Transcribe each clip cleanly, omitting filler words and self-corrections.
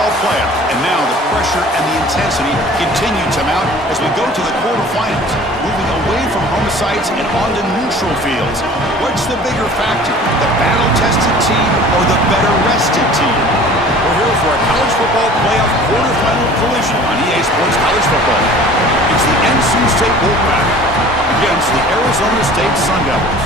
football playoff. And now the pressure and the intensity continue to mount as we go to the quarterfinals, moving away from home sites and onto neutral fields. What's the bigger factor, the battle-tested team or the better-rested team? We're here for a college football playoff quarterfinal collision on EA Sports College Football. It's the NC State Wolfpack against the Arizona State Sun Devils.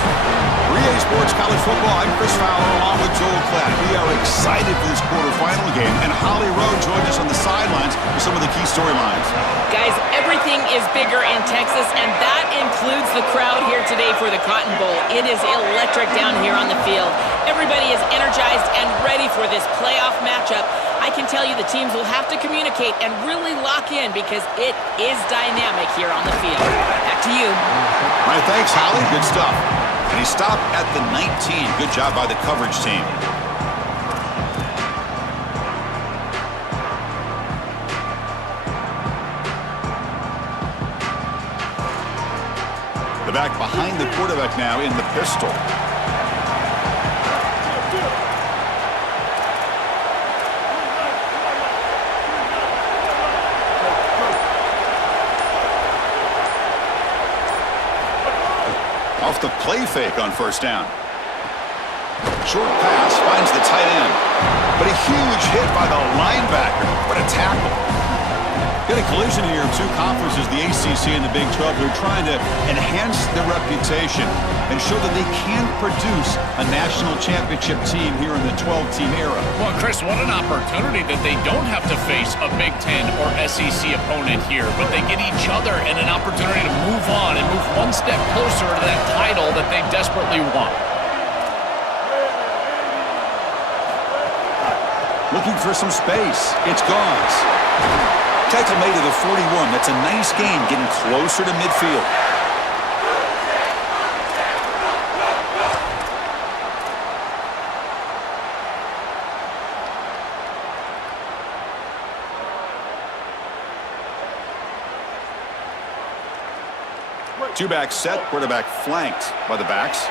For EA Sports College Football, I'm Chris Fowler along with Joel Klatt. We are excited for this quarterfinal game, and Holly Rowe joins us on the sidelines with some of the key storylines. Guys, everything is bigger in Texas, and that includes the crowd here today for the Cotton Bowl. It is electric down here on the field. Everybody is energized and ready for this playoff matchup. I can tell you the teams will have to communicate and really lock in because it is dynamic here on the field. Back to you. All right, thanks, Holly. Good stuff. And he stopped at the 19. Good job by the coverage team. The back behind the quarterback now in the pistol. Off the play fake on first down. Short pass finds the tight end. But a huge hit by the linebacker. What a tackle. Got a collision here of two conferences, the ACC and the Big 12. They're trying to enhance their reputation and show that they can produce a national championship team here in the 12-team era. Well, Chris, what an opportunity that they don't have to face a Big 10 or SEC opponent here, but they get each other and an opportunity to move on and move one step closer to that title that they desperately want. Looking for some space. It's Gauze. Tackle made to the 41. That's a nice gain, getting closer to midfield. Two-back set, quarterback flanked by the backs.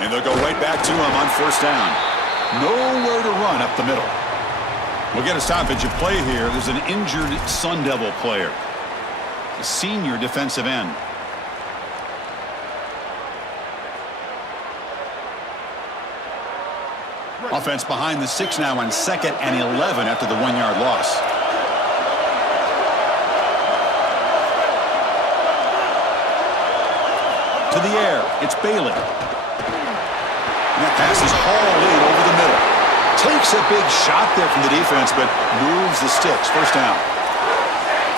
And they'll go right back to him on first down. Nowhere to run up the middle. We'll get a stoppage of play here. There's an injured Sun Devil player, a senior defensive end. Offense behind the 6 now on 2nd and 11 after the 1-yard loss. To the air, it's Bailey. And that pass is hauled in over the middle. Takes a big shot there from the defense, but moves the sticks. First down.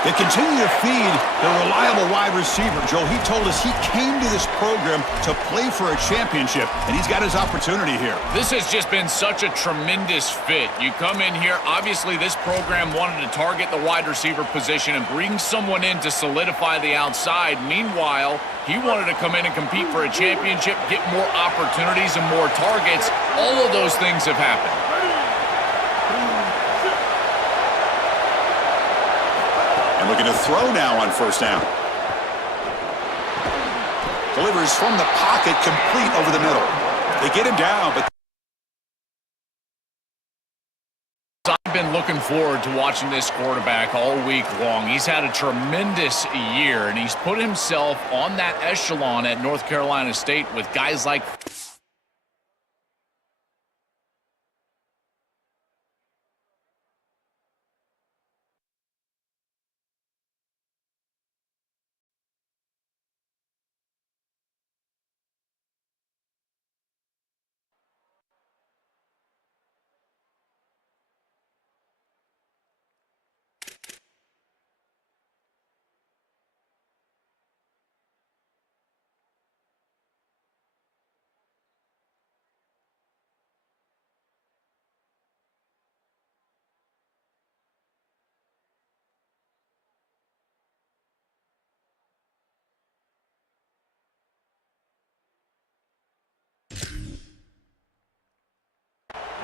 They continue to feed their reliable wide receiver. Joe, he told us he came to this program to play for a championship, and he's got his opportunity here. This has just been such a tremendous fit. You come in here, obviously this program wanted to target the wide receiver position and bring someone in to solidify the outside. Meanwhile, he wanted to come in and compete for a championship, get more opportunities and more targets. All of those things have happened. And looking to throw now on first down. Delivers from the pocket, complete over the middle. They get him down, but I've been looking forward to watching this quarterback all week long. He's had a tremendous year, and he's put himself on that echelon at North Carolina State with guys like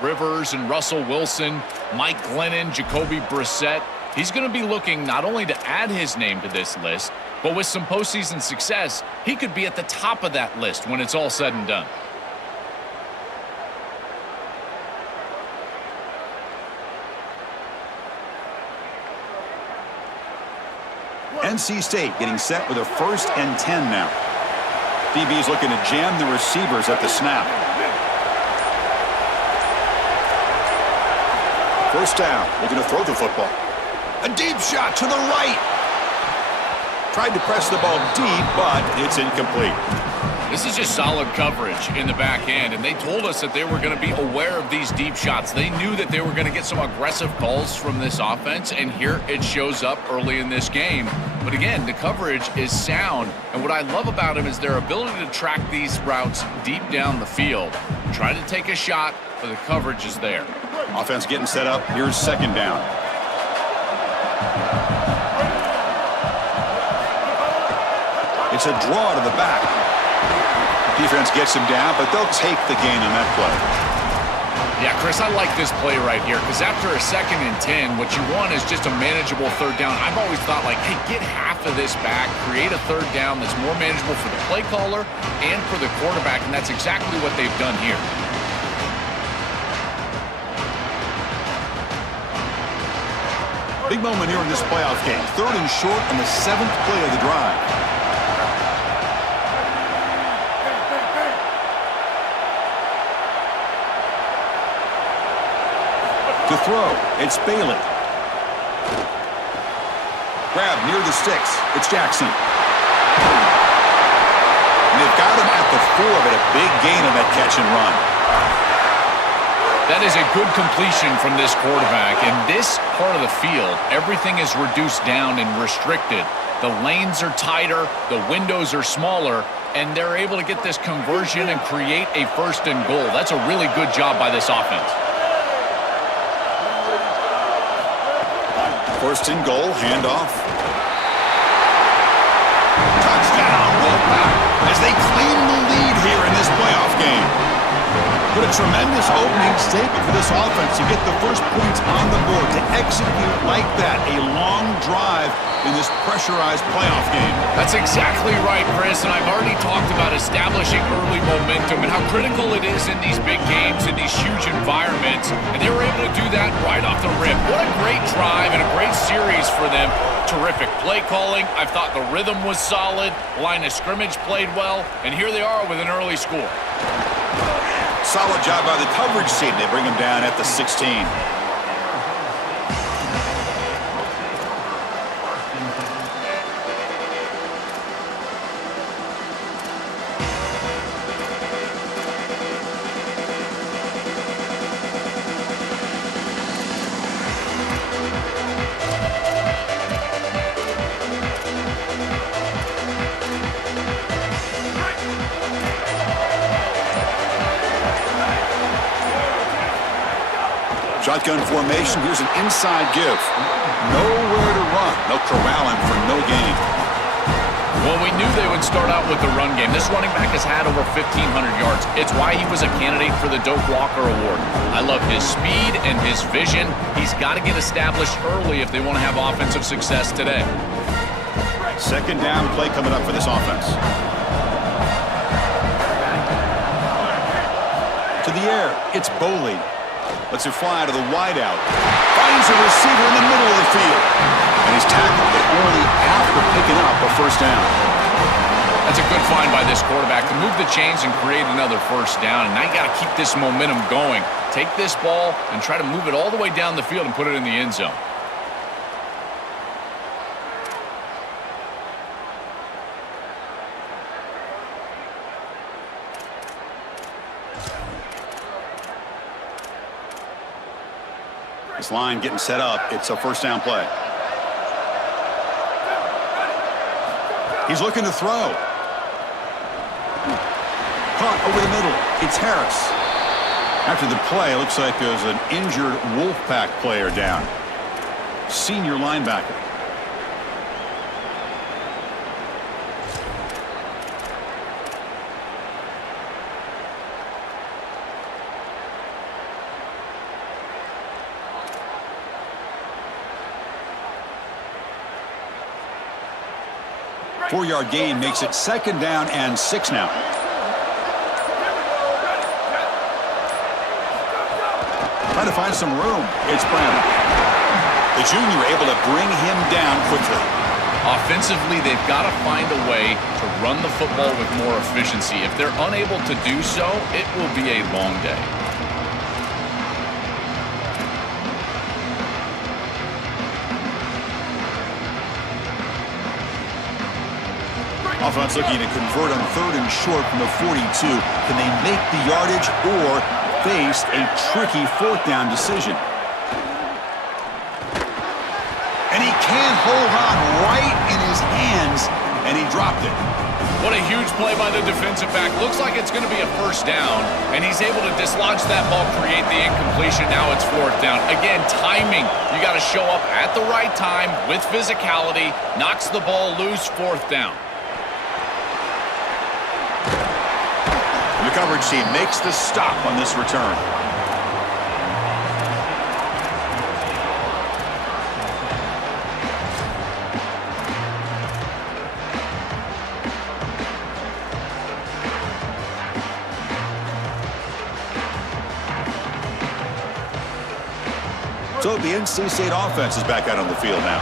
Rivers and Russell Wilson, Mike Glennon, Jacoby Brissett. He's going to be looking not only to add his name to this list, But with some postseason success, he could be at the top of that list when it's all said and done. NC State getting set with a 1st and 10 now. DB's looking to jam the receivers at the snap. 1st down, looking to throw the football. A deep shot to the right. Tried to press the ball deep, but it's incomplete. This is just solid coverage in the back end, and they told us that they were going to be aware of these deep shots. They knew that they were going to get some aggressive calls from this offense, and here it shows up early in this game. But again, the coverage is sound, and what I love about them is their ability to track these routes deep down the field. Try to take a shot, but the coverage is there. Offense getting set up. Here's 2nd down. It's a draw to the back. Defense gets him down, but they'll take the gain on that play. Yeah, Chris, I like this play right here because after a 2nd and 10, what you want is just a manageable 3rd down. I've always thought, like, hey, get half of this back, create a 3rd down that's more manageable for the play caller and for the quarterback, and that's exactly what they've done here. Big moment here in this playoff game. 3rd and short on the 7th play of the drive. To throw, it's Bailey. Grab near the sticks. It's Jackson. And they've got him at the 4, but a big gain on that catch and run. That is a good completion from this quarterback. In this part of the field, everything is reduced down and restricted. The lanes are tighter, the windows are smaller, and they're able to get this conversion and create a 1st and goal. That's a really good job by this offense. 1st and goal, handoff. Touchdown, Wolfpack, as they claim the lead here in this playoff game. But a tremendous opening statement for this offense to get the 1st points on the board, to execute like that, a long drive in this pressurized playoff game. That's exactly right, Chris, and I've already talked about establishing early momentum and how critical it is in these big games, in these huge environments, and they were able to do that right off the rip. What a great drive and a great series for them. Terrific play calling. I thought the rhythm was solid, line of scrimmage played well, and here they are with an early score. Solid job by the coverage team. They bring him down at the 16. Shotgun formation. Here's an inside give. Nowhere to run. They'll corral him for no gain. Well, we knew they would start out with the run game. This running back has had over 1,500 yards. It's why he was a candidate for the Doak Walker Award. I love his speed and his vision. He's got to get established early if they want to have offensive success today. 2nd down play coming up for this offense. To the air. It's Boley. Lets it fly to the wideout. Finds a receiver in the middle of the field. And he's tackled, but only after picking up a 1st down. That's a good find by this quarterback to move the chains and create another 1st down. And now you got to keep this momentum going. Take this ball and try to move it all the way down the field and put it in the end zone. This line getting set up. It's a 1st down play. He's looking to throw. Caught over the middle. It's Harris. After the play, it looks like there's an injured Wolfpack player down. Senior linebacker. 4-yard gain makes it 2nd down and 6 now. Trying to find some room. It's Brown. The junior able to bring him down quickly. Offensively, they've got to find a way to run the football with more efficiency. If they're unable to do so, it will be a long day. Offense looking to convert on 3rd and short from the 42. Can they make the yardage or face a tricky 4th down decision? And he can't hold on right in his hands, and he dropped it. What a huge play by the defensive back. Looks like it's going to be a 1st down, and he's able to dislodge that ball, create the incompletion. Now it's 4th down. Again, timing. You got to show up at the right time with physicality. Knocks the ball loose, 4th down. The coverage team makes the stop on this return. So the NC State offense is back out on the field now.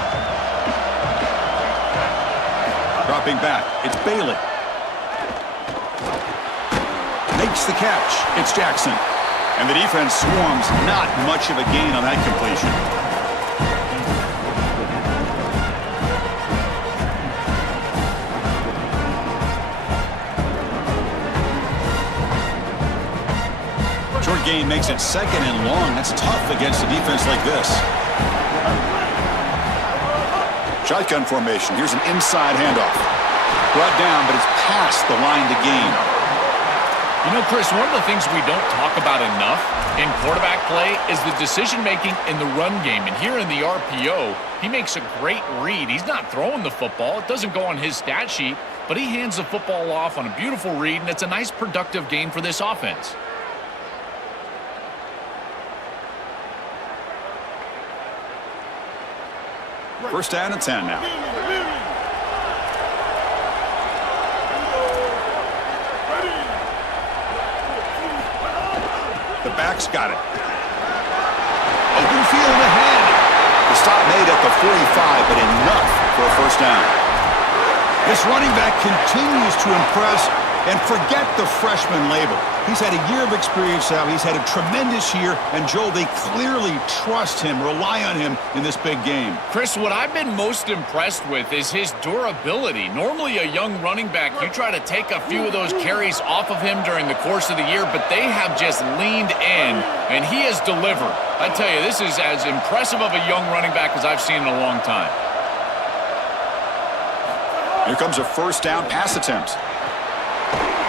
Dropping back, it's Bailey. Makes the catch. It's Jackson. And the defense swarms. Not much of a gain on that completion. Short gain makes it 2nd and long. That's tough against a defense like this. Shotgun formation. Here's an inside handoff. Brought down, but it's past the line to gain. You know, Chris, one of the things we don't talk about enough in quarterback play is the decision-making in the run game. And here in the RPO, he makes a great read. He's not throwing the football. It doesn't go on his stat sheet, but he hands the football off on a beautiful read, and it's a nice productive gain for this offense. First down and 10 now. The back's got it. Open field ahead. The stop made at the 45, but enough for a 1st down. This running back continues to impress, and forget the freshman label. He's had a year of experience now. He's had a tremendous year, and Joel, they clearly trust him, rely on him in this big game. Chris, what I've been most impressed with is his durability. Normally a young running back, you try to take a few of those carries off of him during the course of the year, but they have just leaned in, and he has delivered. I tell you, this is as impressive of a young running back as I've seen in a long time. Here comes a 1st down pass attempt.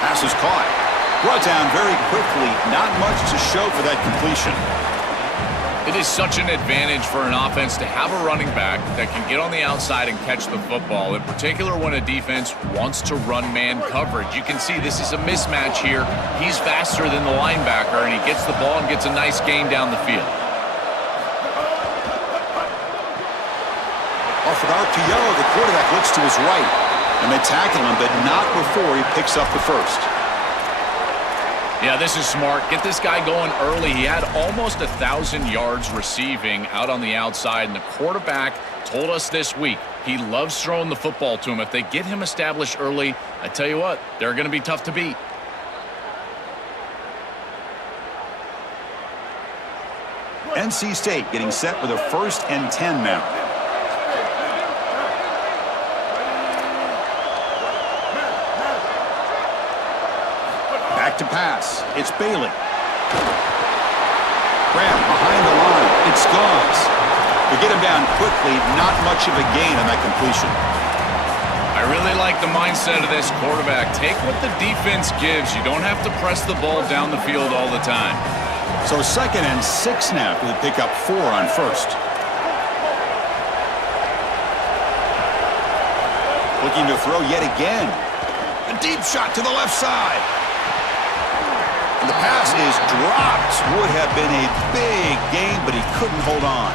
Pass is caught. Brought down very quickly. Not much to show for that completion. It is such an advantage for an offense to have a running back that can get on the outside and catch the football, in particular when a defense wants to run man coverage. You can see this is a mismatch here. He's faster than the linebacker, and he gets the ball and gets a nice gain down the field. Off an RPO, the quarterback looks to his right, and they tackle him, but not before he picks up the 1st. Yeah, this is smart. Get this guy going early. He had almost 1,000 yards receiving out on the outside, and the quarterback told us this week he loves throwing the football to him. If they get him established early, I tell you what, they're going to be tough to beat. NC State getting set with a 1st and 10 now. To pass. It's Bailey. Graham behind the line. It's Goss. They get him down quickly. Not much of a gain on that completion. I really like the mindset of this quarterback. Take what the defense gives. You don't have to press the ball down the field all the time. So 2nd and 6 now for the pick up 4 on 1st. Looking to throw yet again. A deep shot to the left side. And the pass is dropped. Would have been a big gain, but he couldn't hold on.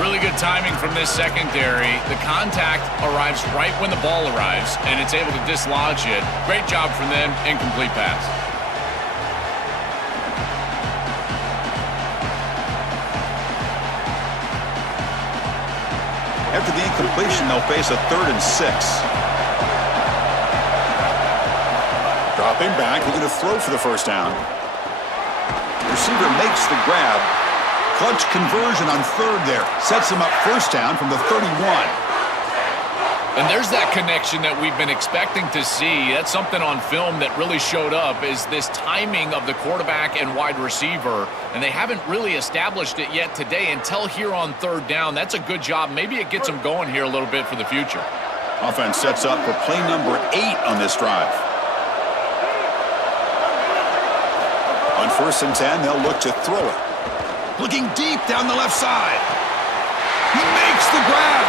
Really good timing from this secondary. The contact arrives right when the ball arrives, and it's able to dislodge it. Great job from them. Incomplete pass. After the incompletion, they'll face a 3rd and 6. Dropping back, looking to throw for the first down. Receiver makes the grab. Clutch conversion on 3rd there. Sets him up first down from the 31. And there's that connection that we've been expecting to see. That's something on film that really showed up, is this timing of the quarterback and wide receiver. And they haven't really established it yet today until here on 3rd down. That's a good job. Maybe it gets them going here a little bit for the future. Offense sets up for play number 8 on this drive. On 1st and 10, they'll look to throw it. Looking deep down the left side. He makes the grab.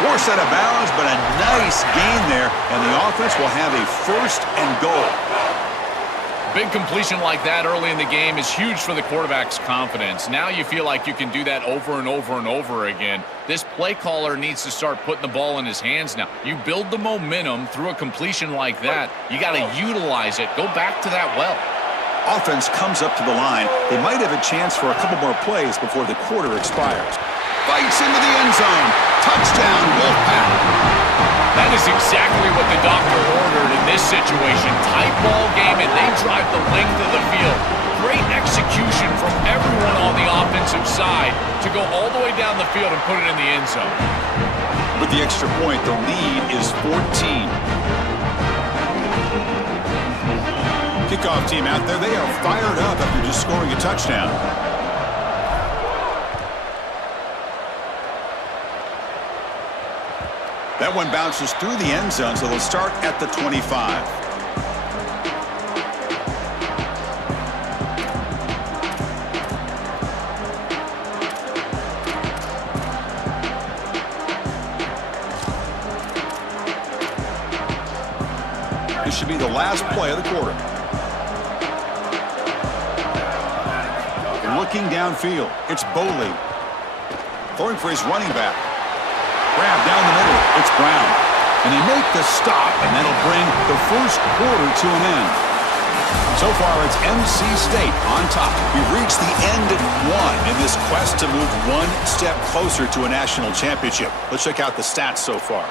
Forced out of bounds, but a nice gain there, and the offense will have a 1st and goal. Big completion like that early in the game is huge for the quarterback's confidence. Now you feel like you can do that over and over and over again. This play caller needs to start putting the ball in his hands now. You build the momentum through a completion like that. You got to utilize it. Go back to that well. Offense comes up to the line. They might have a chance for a couple more plays before the quarter expires. Fights into the end zone. Touchdown, Wolfpack. That is exactly what the doctor ordered in this situation. Tight ball game, and they drive the length of the field. Great execution from everyone on the offensive side to go all the way down the field and put it in the end zone. With the extra point, the lead is 14. Kickoff team out there, they are fired up after just scoring a touchdown. That one bounces through the end zone, so they'll start at the 25. This should be the last play of the quarter. Looking downfield, it's Boley. Throwing for his running back. Grab down the middle, it's Brown. And they make the stop, and that'll bring the first quarter to an end. So far, it's NC State on top. We've reached the end of 1 in this quest to move one step closer to a national championship. Let's check out the stats so far.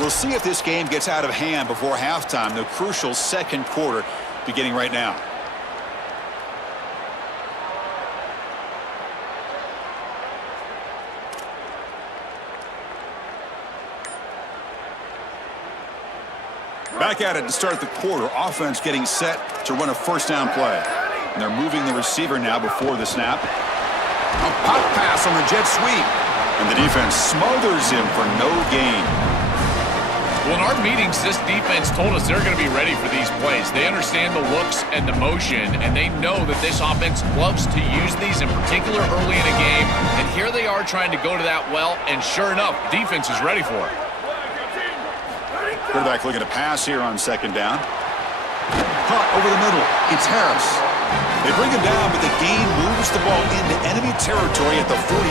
We'll see if this game gets out of hand before halftime, the crucial 2nd quarter beginning right now. Back at it to start the quarter. Offense getting set to run a first down play. And they're moving the receiver now before the snap. A pop pass on the jet sweep. And the defense smothers him for no gain. Well, in our meetings, this defense told us they're going to be ready for these plays. They understand the looks and the motion, and they know that this offense loves to use these, in particular early in a game. And here they are trying to go to that well, and sure enough, defense is ready for it. Quarterback looking to pass here on 2nd down. Caught over the middle. It's Harris. They bring him down, but the gain moves the ball into enemy territory at the 43.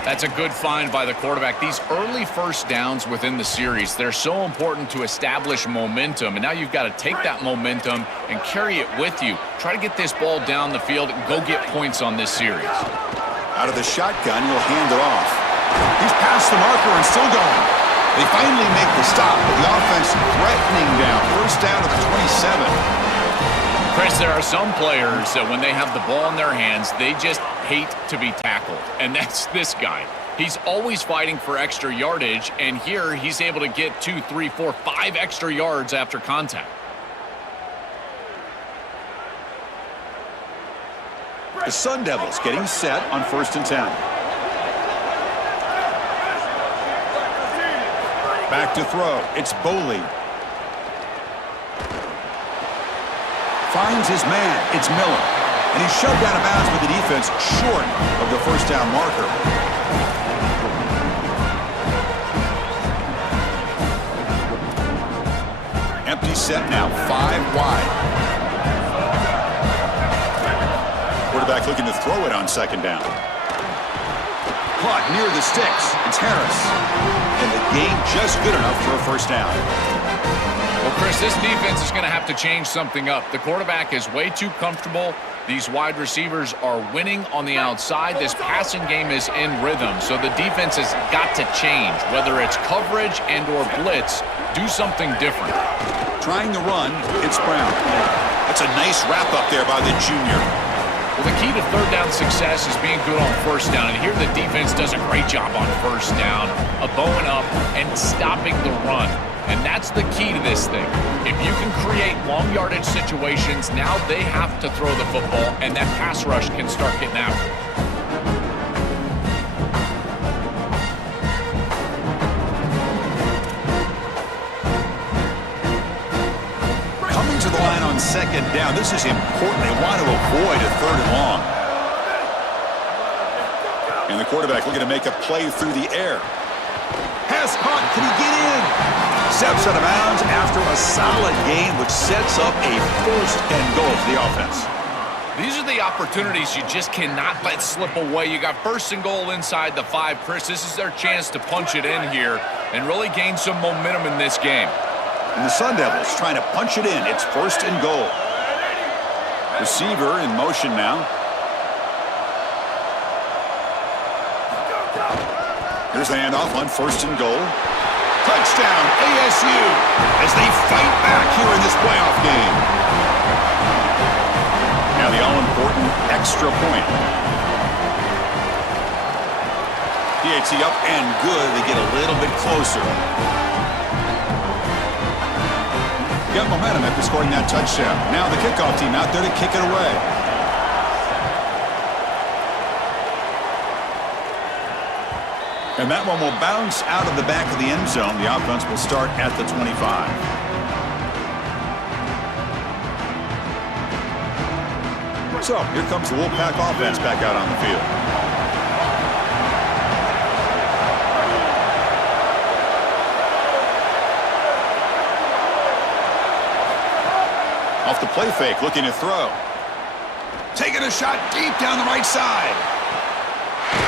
That's a good find by the quarterback. These early first downs within the series, they're so important to establish momentum. And now you've got to take that momentum and carry it with you. Try to get this ball down the field and go get points on this series. Out of the shotgun, he'll hand it off. He's past the marker and still going. They finally make the stop, but the offense threatening down. First down at the 27. Chris, there are some players that when they have the ball in their hands, they just hate to be tackled. And that's this guy. He's always fighting for extra yardage, and here he's able to get 2, 3, 4, 5 extra yards after contact. The Sun Devils getting set on 1st and 10. Back to throw. It's Boley. Finds his man. It's Miller. And he's shoved out of bounds with the defense short of the first down marker. Empty set now, 5 wide. Quarterback looking to throw it on 2nd down. Caught near the sticks. It's Harris. And the gain just good enough for a first down. Well, Chris, this defense is going to have to change something up. The quarterback is way too comfortable. These wide receivers are winning on the outside. This passing game is in rhythm, so the defense has got to change. Whether it's coverage and or blitz, do something different. Trying to run, it's Brown. That's a nice wrap up there by the junior. Well, the key to third down success is being good on first down, and here the defense does a great job on first down, bowing up and stopping the run. And that's the key to this thing. If you can create long yardage situations, now they have to throw the football, and that pass rush can start getting after it. Coming to the line on second down. This is important. They want to avoid a third and long. And the quarterback looking to make a play through the air. Pass caught. Can he get in? Steps out of bounds after a solid gain, which sets up a first and goal for the offense. These are the opportunities you just cannot let slip away. You got first and goal inside the 5. Chris, this is their chance to punch it in here and really gain some momentum in this game. And the Sun Devils trying to punch it in. It's first and goal. Receiver in motion now. Here's the handoff on first and goal. Touchdown, ASU, as they fight back here in this playoff game. Now the all-important extra point. PAT up and good. They get a little bit closer. Got momentum after scoring that touchdown. Now the kickoff team out there to kick it away. And that one will bounce out of the back of the end zone. The offense will start at the 25. So here comes the Wolfpack offense back out on the field. Off the play fake, looking to throw. Taking a shot deep down the right side.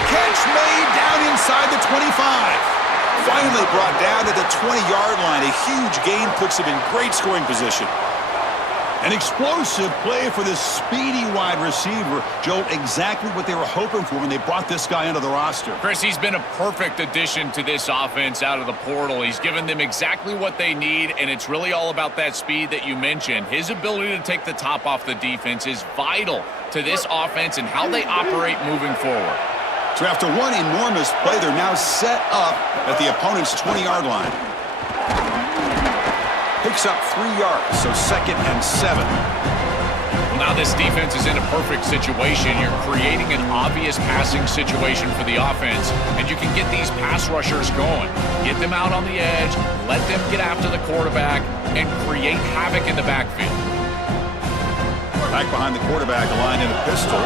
Catch made down inside the 25. Finally brought down to the 20-yard line. A huge gain puts him in great scoring position. An explosive play for this speedy wide receiver. Joe, exactly what they were hoping for when they brought this guy into the roster. Chris, he's been a perfect addition to this offense out of the portal. He's given them exactly what they need, and it's really all about that speed that you mentioned. His ability to take the top off the defense is vital to this offense and how they operate moving forward. So after one enormous play, they're now set up at the opponent's 20-yard line. Picks up 3 yards, so 2nd and 7. Well, now this defense is in a perfect situation. You're creating an obvious passing situation for the offense, and you can get these pass rushers going. Get them out on the edge, let them get after the quarterback, and create havoc in the backfield. Back behind the quarterback, aligned in a pistol.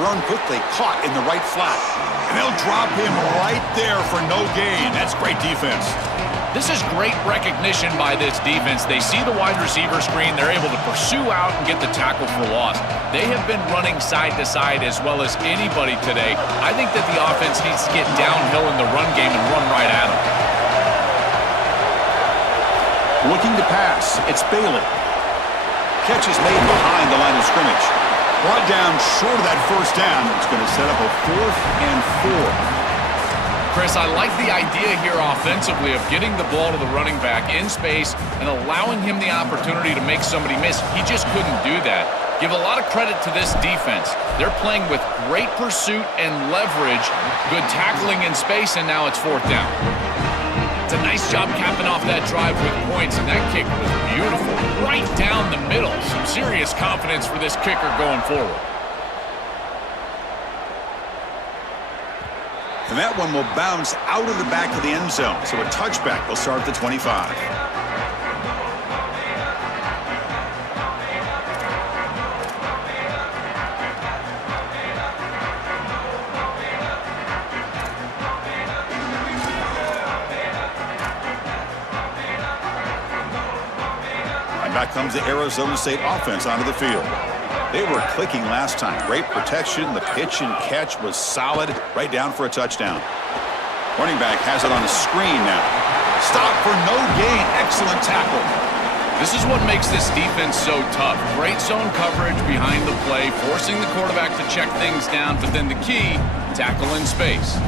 Thrown quickly, caught in the right flat. And they'll drop him right there for no gain. That's great defense. This is great recognition by this defense. They see the wide receiver screen. They're able to pursue out and get the tackle for loss. They have been running side to side as well as anybody today. I think that the offense needs to get downhill in the run game and run right at them. Looking to pass. It's Bailey. Catch is made behind the line of scrimmage. Brought down short of that first down. It's going to set up a 4th and 4. Chris, I like the idea here offensively of getting the ball to the running back in space and allowing him the opportunity to make somebody miss. He just couldn't do that. Give a lot of credit to this defense. They're playing with great pursuit and leverage, good tackling in space, and now it's 4th down. It's a nice job capping off that drive with points, and that kick was beautiful. Right down the middle. Some serious confidence for this kicker going forward. And that one will bounce out of the back of the end zone. So a touchback will start at the 25. And back comes the Arizona State offense onto the field. They were clicking last time. Great protection. The pitch and catch was solid. Right down for a touchdown. Running back has it on the screen now. Stop for no gain. Excellent tackle. This is what makes this defense so tough. Great zone coverage behind the play, forcing the quarterback to check things down, but then the key, tackle in space.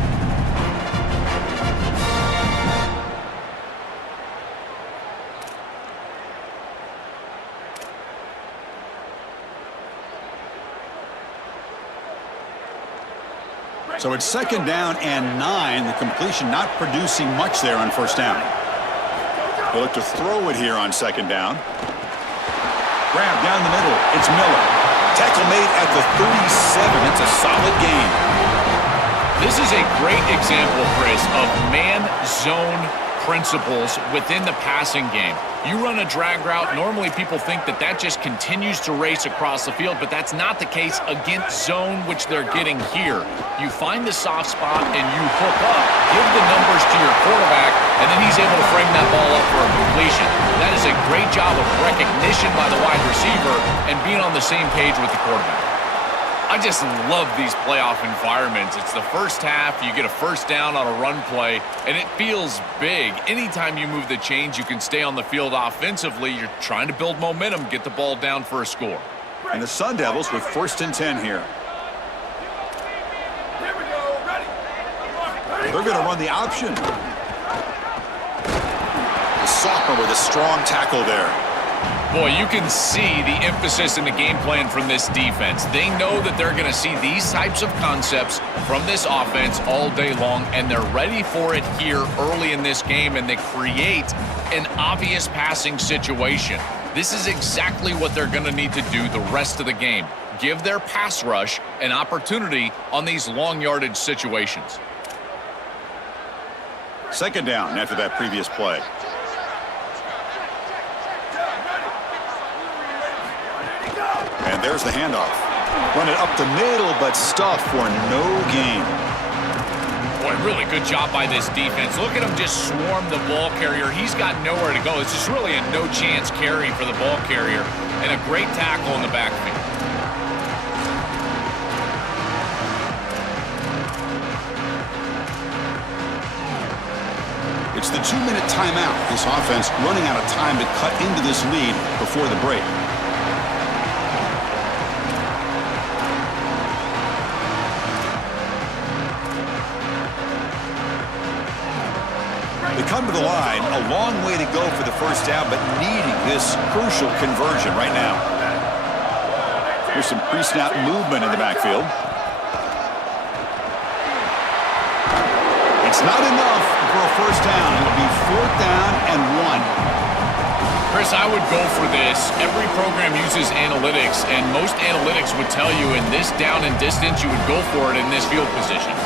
So it's 2nd down and 9. The completion not producing much there on 1st down. They'll look to throw it here on 2nd down. Grab down the middle. It's Miller. Tackle made at the 37. It's a solid gain. This is a great example, Chris, of man-zone principles within the passing game. You run a drag route, normally people think that that just continues to race across the field, but that's not the case against zone, which they're getting here. You find the soft spot and you hook up, give the numbers to your quarterback, and then he's able to frame that ball up for a completion. That is a great job of recognition by the wide receiver and being on the same page with the quarterback. I just love these playoff environments. It's the first half, you get a 1st down on a run play, and it feels big. Anytime you move the chains, you can stay on the field offensively. You're trying to build momentum, get the ball down for a score. And the Sun Devils with 1st and 10 here. They're going to run the option. The sophomore with a strong tackle there. Boy, you can see the emphasis in the game plan from this defense. They know that they're going to see these types of concepts from this offense all day long, and they're ready for it here early in this game, and they create an obvious passing situation. This is exactly what they're going to need to do the rest of the game. Give their pass rush an opportunity on these long yardage situations. 2nd down after that previous play. And there's the handoff. Run it up the middle, but stuffed for no gain. Boy, really good job by this defense. Look at him just swarm the ball carrier. He's got nowhere to go. This is really a no-chance carry for the ball carrier, and a great tackle in the backfield. It's the 2-minute timeout. This offense running out of time to cut into this lead before the break. They come to the line, a long way to go for the 1st down, but needing this crucial conversion right now. Here's some pre-snap movement in the backfield. It's not enough for a 1st down. It'll be 4th down and 1. Chris, I would go for this. Every program uses analytics, and most analytics would tell you in this down and distance, you would go for it in this field position.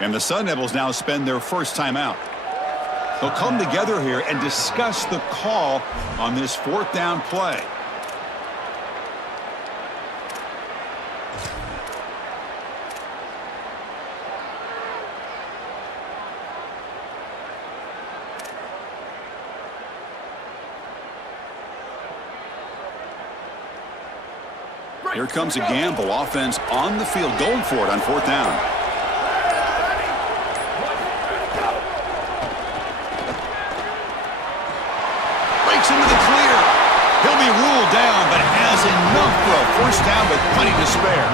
And the Sun Devils now spend their 1st timeout. They'll come together here and discuss the call on this 4th down play. Here comes a gamble. Offense on the field, going for it on 4th down. Into the clear. He'll be ruled down, but has enough for a 1st down with plenty to spare.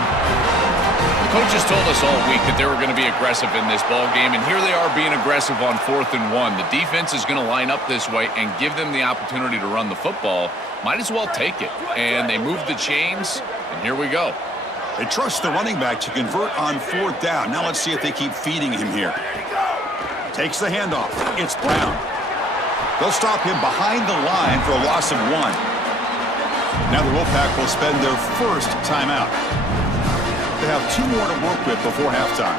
The coaches told us all week that they were going to be aggressive in this ball game, and here they are being aggressive on 4th and 1. The defense is going to line up this way and give them the opportunity to run the football. Might as well take it. And they move the chains, and here we go. They trust the running back to convert on 4th down. Now let's see if they keep feeding him here. Takes the handoff. It's Brown. They'll stop him behind the line for a loss of 1. Now the Wolfpack will spend their first timeout. They have 2 more to work with before halftime.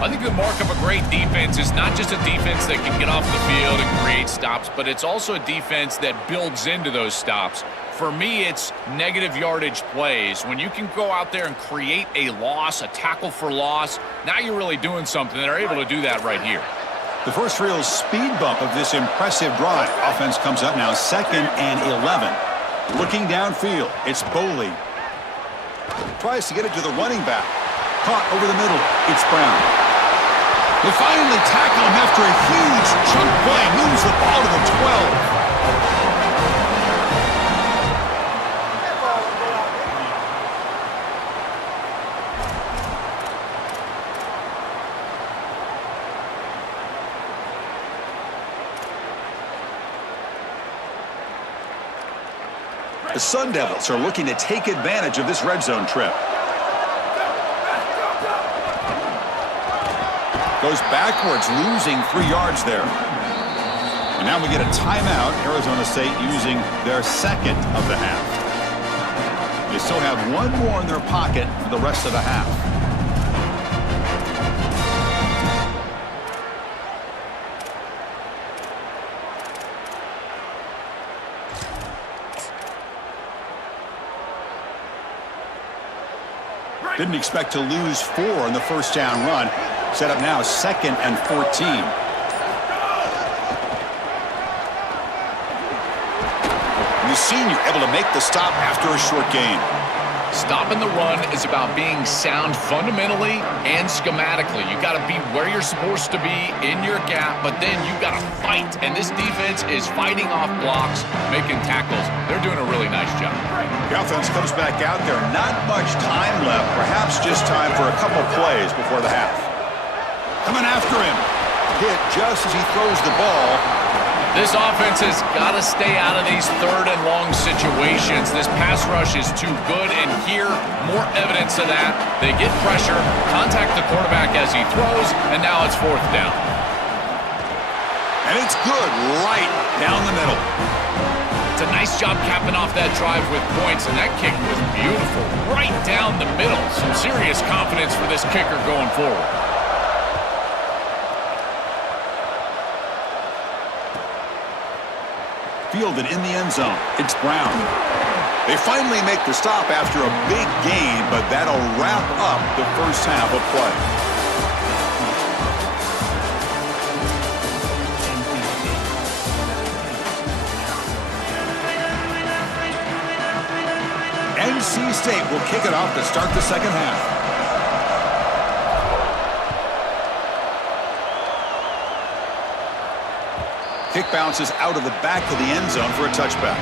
I think the mark of a great defense is not just a defense that can get off the field and create stops, but it's also a defense that builds into those stops. For me, it's negative yardage plays. When you can go out there and create a loss, a tackle for loss, now you're really doing something. They're able to do that right here. The first real speed bump of this impressive drive. Offense comes up now 2nd and 11. Looking downfield, it's Boley. Tries to get it to the running back. Caught over the middle, it's Brown. They finally tackle him after a huge chunk play. Moves the ball to the 12. The Sun Devils are looking to take advantage of this red zone trip. Goes backwards, losing 3 yards there. And now we get a timeout. Arizona State using their 2nd of the half. They still have 1 more in their pocket for the rest of the half. Didn't expect to lose 4 in the first down run. Set up now 2nd and 14. And the senior able to make the stop after a short gain. Stopping the run is about being sound fundamentally and schematically. You got to be where you're supposed to be in your gap, but then you got to fight. And this defense is fighting off blocks, making tackles. They're doing a really nice job. The offense comes back out there. Not much time left. Perhaps just time for a couple plays before the half. Coming after him. Hit just as he throws the ball. This offense has got to stay out of these 3rd and long situations. This pass rush is too good, and here, more evidence of that. They get pressure, contact the quarterback as he throws, and now it's 4th down. And it's good right down the middle. It's a nice job capping off that drive with points, and that kick was beautiful. Right down the middle. Some serious confidence for this kicker going forward. Fielded in the end zone. It's Brown. They finally make the stop after a big gain, but that'll wrap up the first half of play. NC State will kick it off to start the second half. Kick bounces out of the back of the end zone for a touchback.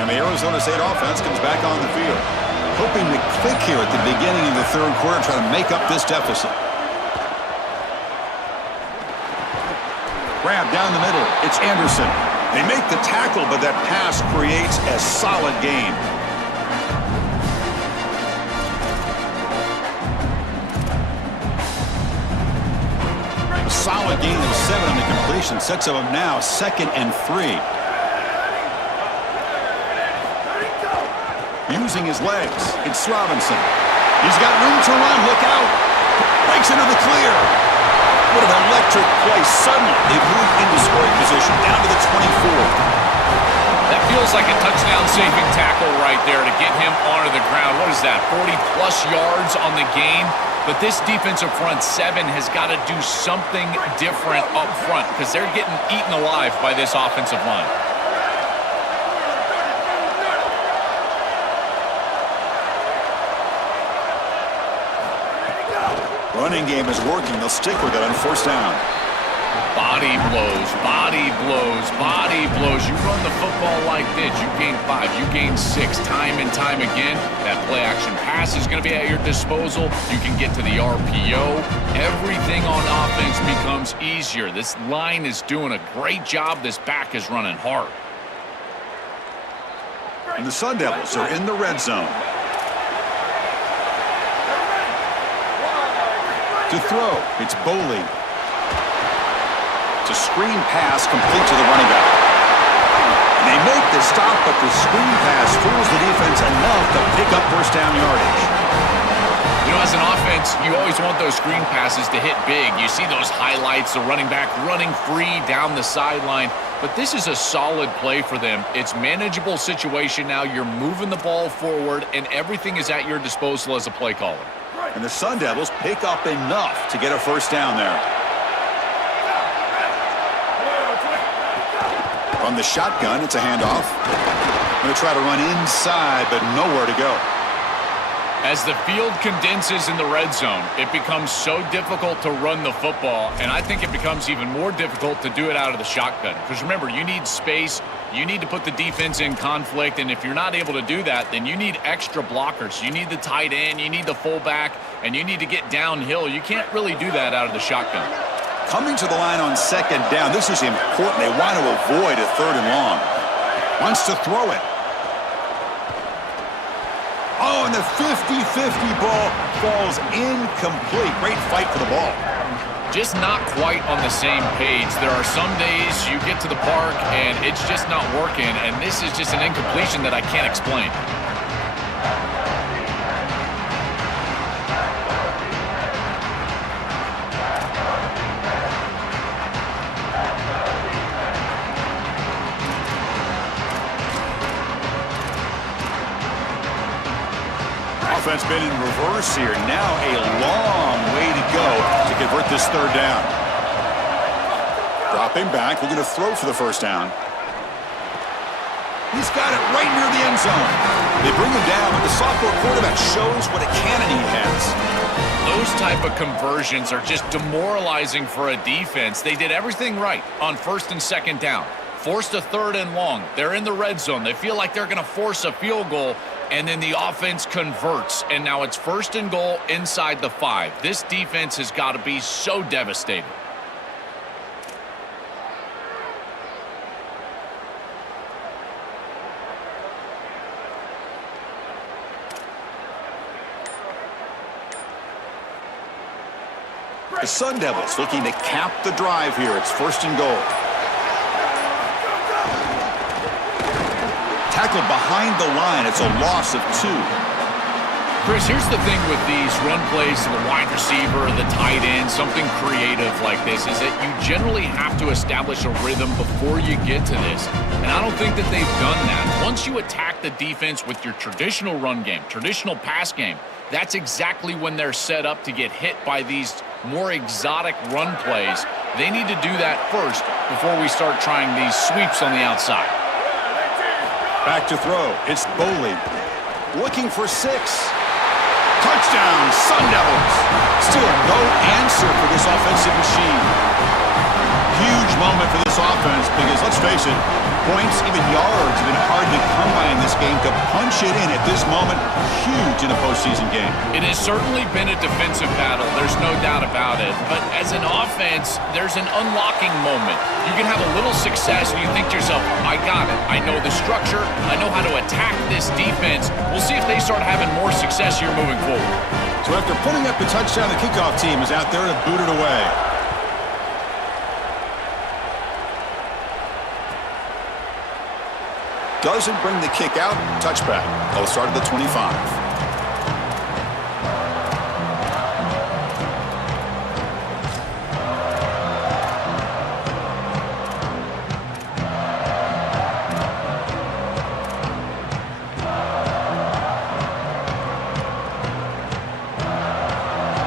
And the Arizona State offense comes back on the field, hoping to click here at the beginning of the 3rd quarter, try to make up this deficit. Grab down the middle. It's Anderson. They make the tackle, but that pass creates a solid gain. A solid gain of 7 on the completion sets them up now 2nd and 3. Using his legs, it's Robinson. He's got room to run. Look out. Breaks into the clear. What an electric play. Suddenly, they move into scoring position down to the 24. That feels like a touchdown-saving tackle right there to get him onto the ground. What is that, 40-plus yards on the game? But this defensive front 7 has got to do something different up front because they're getting eaten alive by this offensive line. Running game is working. They'll stick with it on 1st down. Body blows, body blows, body blows. You run the football like this, you gain 5, you gain 6 time and time again. That play-action pass is going to be at your disposal. You can get to the RPO. Everything on offense becomes easier. This line is doing a great job. This back is running hard. And the Sun Devils are in the red zone. To throw, it's Boley. It's a screen pass complete to the running back. And they make the stop, but the screen pass fools the defense enough to pick up first down yardage. You know, as an offense, you always want those screen passes to hit big. You see those highlights, the running back running free down the sideline. But this is a solid play for them. It's manageable situation now. You're moving the ball forward, and everything is at your disposal as a play caller. And the Sun Devils pick up enough to get a first down there. From the shotgun, it's a handoff. Going to try to run inside, but nowhere to go. As the field condenses in the red zone, it becomes so difficult to run the football, and I think it becomes even more difficult to do it out of the shotgun. Because remember, you need space, you need to put the defense in conflict, and if you're not able to do that, then you need extra blockers. You need the tight end, you need the fullback, and you need to get downhill. You can't really do that out of the shotgun. Coming to the line on second down, this is important. They want to avoid a third and long. Wants to throw it. Oh, and the 50-50 ball falls incomplete. Great fight for the ball. Just not quite on the same page. There are some days you get to the park and it's just not working, and this is just an incompletion that I can't explain. Offense been in reverse here. Now a long way to go to convert this third down. Dropping back, looking to throw for the first down. He's got it right near the end zone. They bring him down, but the sophomore quarterback shows what a cannon he has. Those type of conversions are just demoralizing for a defense. They did everything right on first and second down. Forced a third and long. They're in the red zone. They feel like they're going to force a field goal, and then the offense converts, and now it's first and goal inside the 5. This defense has got to be so devastated. The Sun Devils looking to cap the drive here. It's first and goal. Tackled behind the line. It's a loss of 2. Chris, here's the thing with these run plays to the wide receiver, the tight end, something creative like this, is that you generally have to establish a rhythm before you get to this. And I don't think that they've done that. Once you attack the defense with your traditional run game, traditional pass game, that's exactly when they're set up to get hit by these more exotic run plays. They need to do that first before we start trying these sweeps on the outside. Back to throw. It's Boley. Looking for 6. Touchdown, Sun Devils. Still no answer for this offensive machine. Huge moment for this offense because, let's face it, points, even yards, have been hard to come by in this game. To punch it in at this moment, huge in a postseason game. It has certainly been a defensive battle. There's no doubt about it. But as an offense, there's an unlocking moment. You can have a little success and you think to yourself, I got it. I know the structure. I know how to attack this defense. We'll see if they start having more success here moving forward. So after putting up the touchdown, the kickoff team is out there to boot it away. Doesn't bring the kick out. Touchback. They'll start at the 25.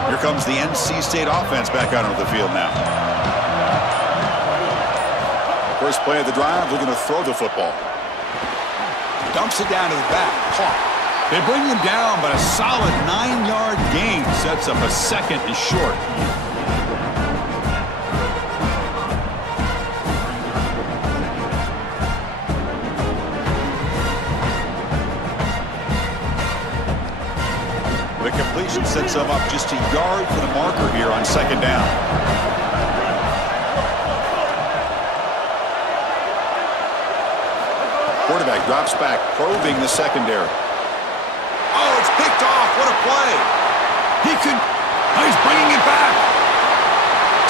Here comes the NC State offense back out onto the field now. First play of the drive, looking to throw the football. Dumps it down to the back. Caught. They bring him down, but a solid 9-yard gain sets up a second and short. The completion sets them up just a yard for the marker here on second down. quarterback drops back, probing the secondary. Oh, it's picked off. What a play. He's bringing it back.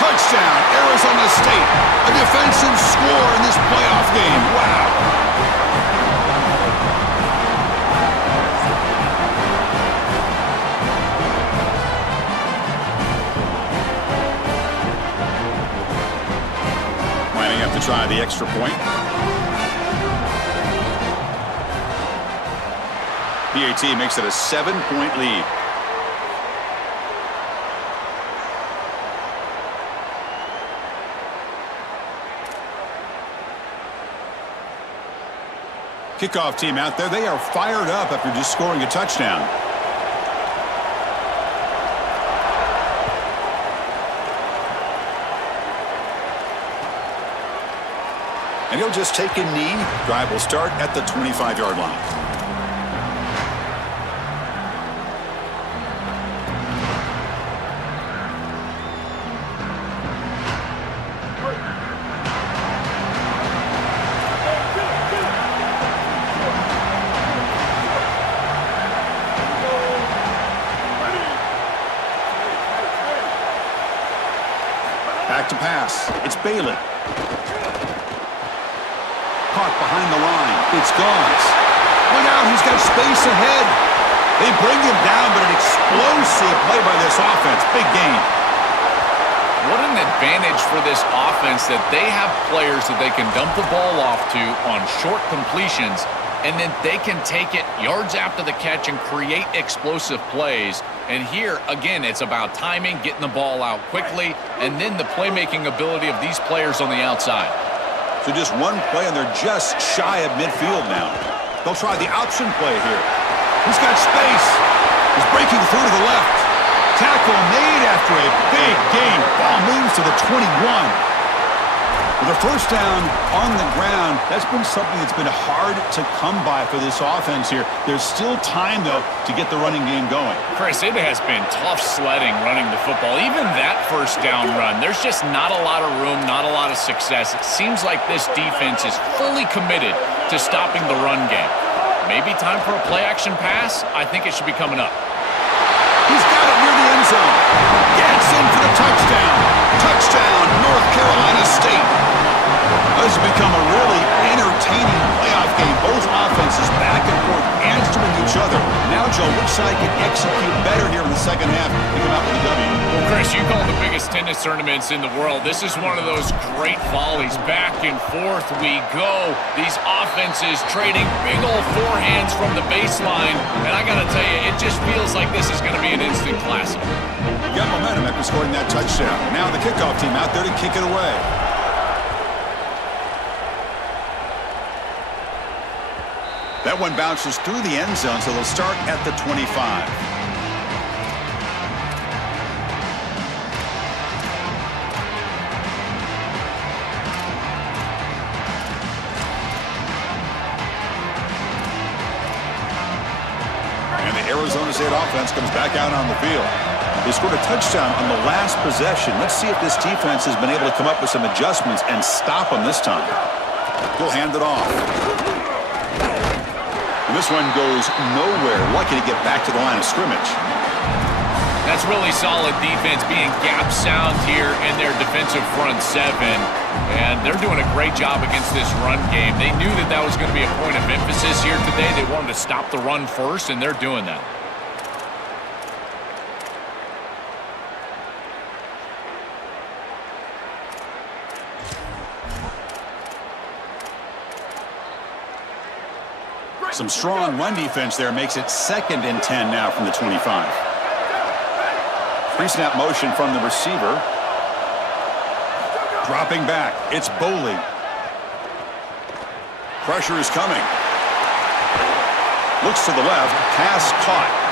Touchdown, Arizona State. A defensive score in this playoff game. Wow. Lining up to try the extra point. PAT makes it a 7-point lead. Kickoff team out there. They are fired up after just scoring a touchdown. And he'll just take a knee. Drive will start at the 25-yard line. Back to pass. It's Bailey. Caught behind the line. It's Gauze. Look out, he's got space ahead. They bring him down, but an explosive play by this offense. Big gain. What an advantage for this offense that they have players that they can dump the ball off to on short completions, and then they can take it yards after the catch and create explosive plays. And here, again, it's about timing, getting the ball out quickly, and then the playmaking ability of these players on the outside. So just one play, and they're just shy of midfield now. They'll try the option play here. He's got space. He's breaking through to the left. Tackle made after a big gain. Ball moves to the 21. With a first down on the ground, that's been something that's been hard to come by for this offense here. There's still time, though, to get the running game going. Chris, it has been tough sledding running the football. Even that first down run, there's just not a lot of room, not a lot of success. It seems like this defense is fully committed to stopping the run game. Maybe time for a play-action pass? I think it should be coming up. He's got it near the end zone. Gets in for the touchdown. Touchdown, North Carolina State. This has become a really entertaining playoff game. Both offenses back and forth, answering each other. Now, Joe, which side can execute better here in the second half to come out with a W? Well, Chris, you call the biggest tennis tournaments in the world. This is one of those great volleys. Back and forth we go. These offenses trading big old forehands from the baseline. And I got to tell you, it just feels like this is going to be an instant classic. Got momentum after scoring that touchdown. Now the kickoff team out there to kick it away. That one bounces through the end zone, so they'll start at the 25. And the Arizona State offense comes back out on the field. They scored a touchdown on the last possession. Let's see if this defense has been able to come up with some adjustments and stop them this time. He'll hand it off. And this one goes nowhere. Lucky to get back to the line of scrimmage. That's really solid defense, being gap sound here in their defensive front seven. And they're doing a great job against this run game. They knew that that was going to be a point of emphasis here today. They wanted to stop the run first, and they're doing that. Some strong run defense there makes it 2nd and 10 now from the 25. Pre-snap motion from the receiver. Dropping back. It's Boley. Pressure is coming. Looks to the left. Pass caught.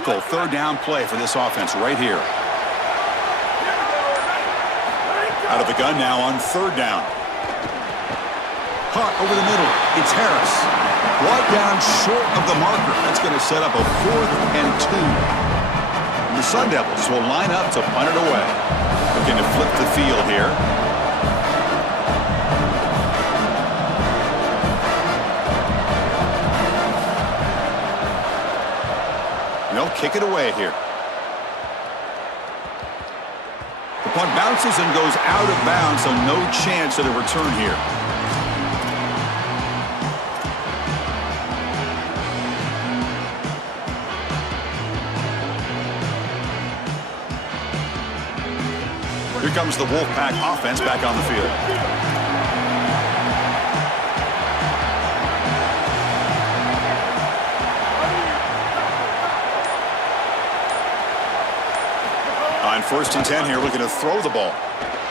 critical third down play for this offense right here. Out of the gun now on third down. Caught over the middle. It's Harris. Brought down short of the marker. That's going to set up a 4th and 2. The Sun Devils will line up to punt it away. Looking to flip the field here. They'll kick it away here. The punt bounces and goes out of bounds, so no chance at a return here. Here comes the Wolfpack offense back on the field. On 1st and 10 here, looking to throw the ball.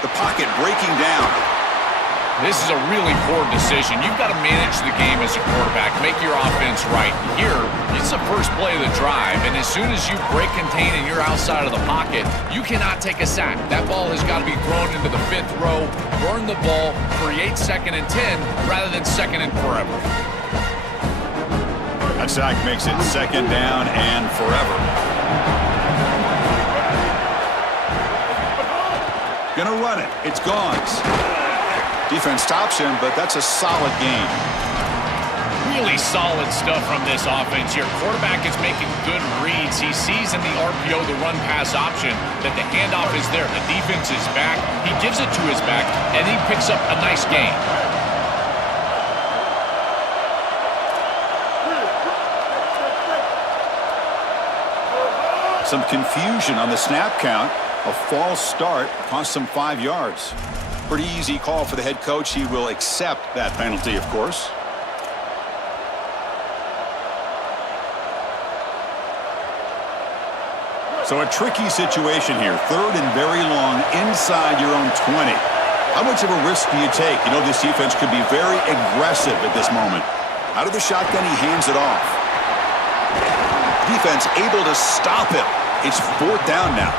The pocket breaking down. This is a really poor decision. You've got to manage the game as a quarterback, make your offense right. Here, it's the first play of the drive, and as soon as you break contain and you're outside of the pocket, you cannot take a sack. That ball has got to be thrown into the 5th row, burn the ball, create 2nd and 10 rather than 2nd and forever. That sack makes it 2nd down and forever. Gonna run it. It's Gauns. Defense stops him, but that's a solid game. Really solid stuff from this offense here. Quarterback is making good reads. He sees in the RPO, the run-pass option, that the handoff is there. The defense is back. He gives it to his back, and he picks up a nice gain. Some confusion on the snap count. A false start cost him 5 yards. Pretty easy call for the head coach. He will accept that penalty, of course. So a tricky situation here. 3rd and very long inside your own 20. How much of a risk do you take? You know, this defense could be very aggressive at this moment. Out of the shotgun, he hands it off. Defense able to stop him. It's 4th down now.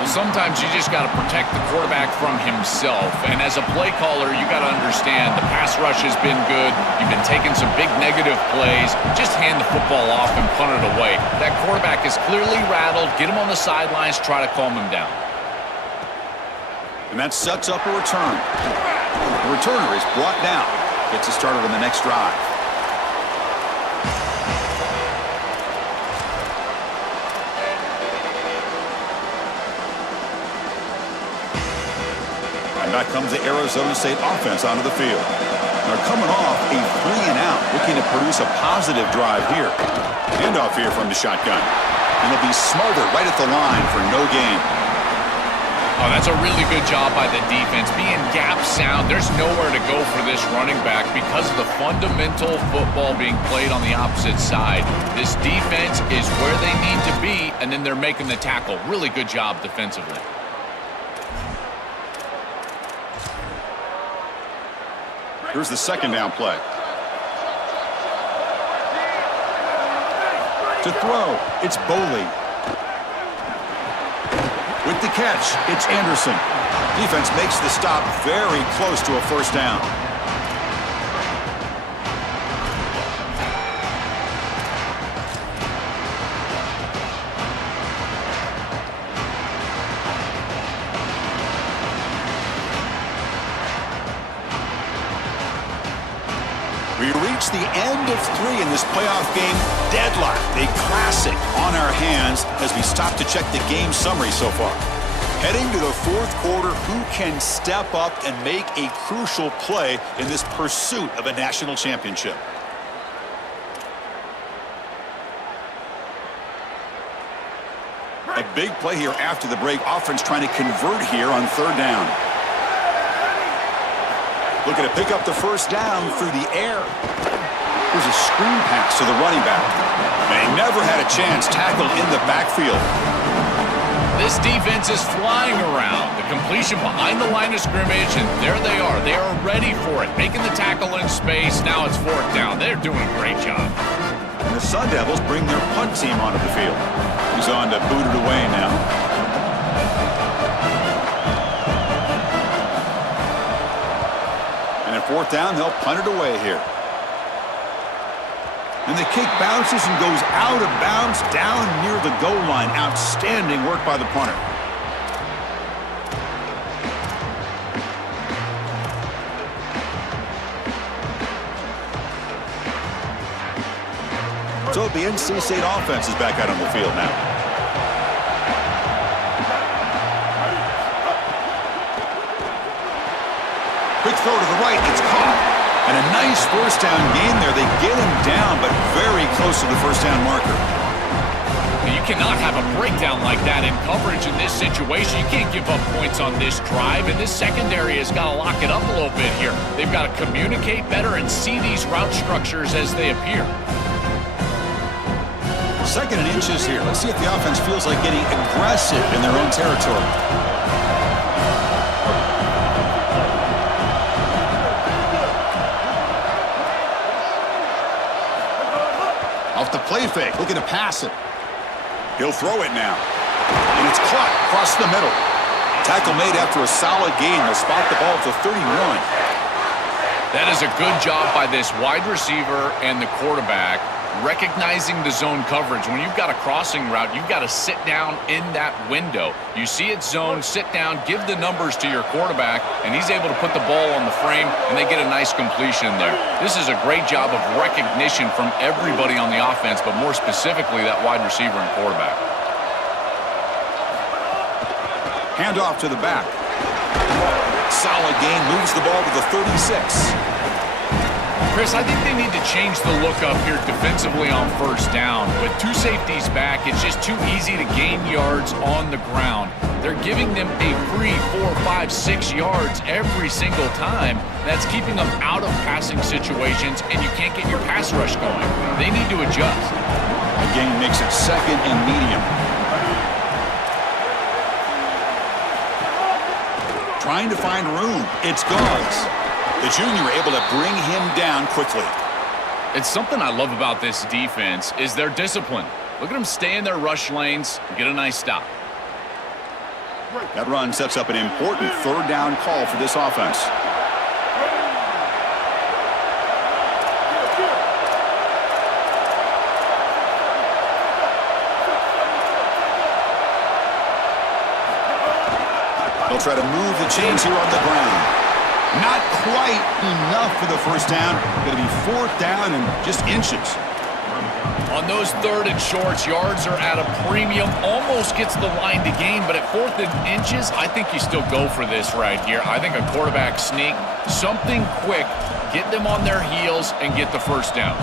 Well, sometimes you just got to protect the quarterback from himself. And as a play caller, you got to understand the pass rush has been good. You've been taking some big negative plays. Just hand the football off and punt it away. That quarterback is clearly rattled. Get him on the sidelines. Try to calm him down. And that sets up a return. The returner is brought down. Gets us started on the next drive. Back comes the Arizona State offense onto the field. They're coming off a 3-and-out, looking to produce a positive drive here. Handoff here from the shotgun. And they'll be smothered right at the line for no gain. Oh, that's a really good job by the defense. Being gap sound, there's nowhere to go for this running back because of the fundamental football being played on the opposite side. This defense is where they need to be, and then they're making the tackle. Really good job defensively. Here's the 2nd down play. To throw, it's Boley. With the catch, it's Anderson. Defense makes the stop very close to a 1st down. We reach the end of 3 in this playoff game. Deadlock, a classic on our hands as we stop to check the game summary so far. Heading to the 4th quarter, who can step up and make a crucial play in this pursuit of a national championship? A big play here after the break. Offense trying to convert here on 3rd down. Looking to pick up the 1st down through the air. Here's a screen pass to the running back. And he never had a chance tackled in the backfield. This defense is flying around. The completion behind the line of scrimmage, and there they are. They are ready for it. Making the tackle in space. Now it's 4th down. They're doing a great job. And the Sun Devils bring their punt team onto the field. He's on to boot it away now. And at 4th down, they'll punt it away here. And the kick bounces and goes out of bounds down near the goal line. Outstanding work by the punter. So the NC State offense is back out on the field now. Quick throw to the right. It's caught. And a nice 1st down gain there. They get him down, but very close to the 1st down marker. You cannot have a breakdown like that in coverage in this situation. You can't give up points on this drive, and this secondary has got to lock it up a little bit here. They've got to communicate better and see these route structures as they appear. 2nd and inches here. Let's see if the offense feels like getting aggressive in their own territory. Off the play fake, looking to pass it. He'll throw it now. And it's caught across the middle. Tackle made after a solid gain. They'll spot the ball at the 31. That is a good job by this wide receiver and the quarterback recognizing the zone coverage. When you've got a crossing route, you've got to sit down in that window. You see it zone, sit down, give the numbers to your quarterback, and he's able to put the ball on the frame, and they get a nice completion there. This is a great job of recognition from everybody on the offense, but more specifically that wide receiver and quarterback. Handoff to the back. Solid gain, moves the ball to the 36. Chris, I think they need to change the look up here defensively on 1st down. With 2 safeties back, it's just too easy to gain yards on the ground. They're giving them a free 4, 5, 6 yards every single time. That's keeping them out of passing situations, and you can't get your pass rush going. They need to adjust. Again, makes it 2nd and medium. Trying to find room. It's Gauze. The junior able to bring him down quickly. It's something I love about this defense is their discipline. Look at them stay in their rush lanes and get a nice stop. That run sets up an important 3rd down call for this offense. They'll try to move the chains here on the ground. Not quite enough for the 1st down. Going to be 4th down and just inches. On those 3rd and shorts, yards are at a premium. Almost gets the line to gain, but at 4th and inches, I think you still go for this right here. I think a quarterback sneak, something quick, get them on their heels and get the 1st down.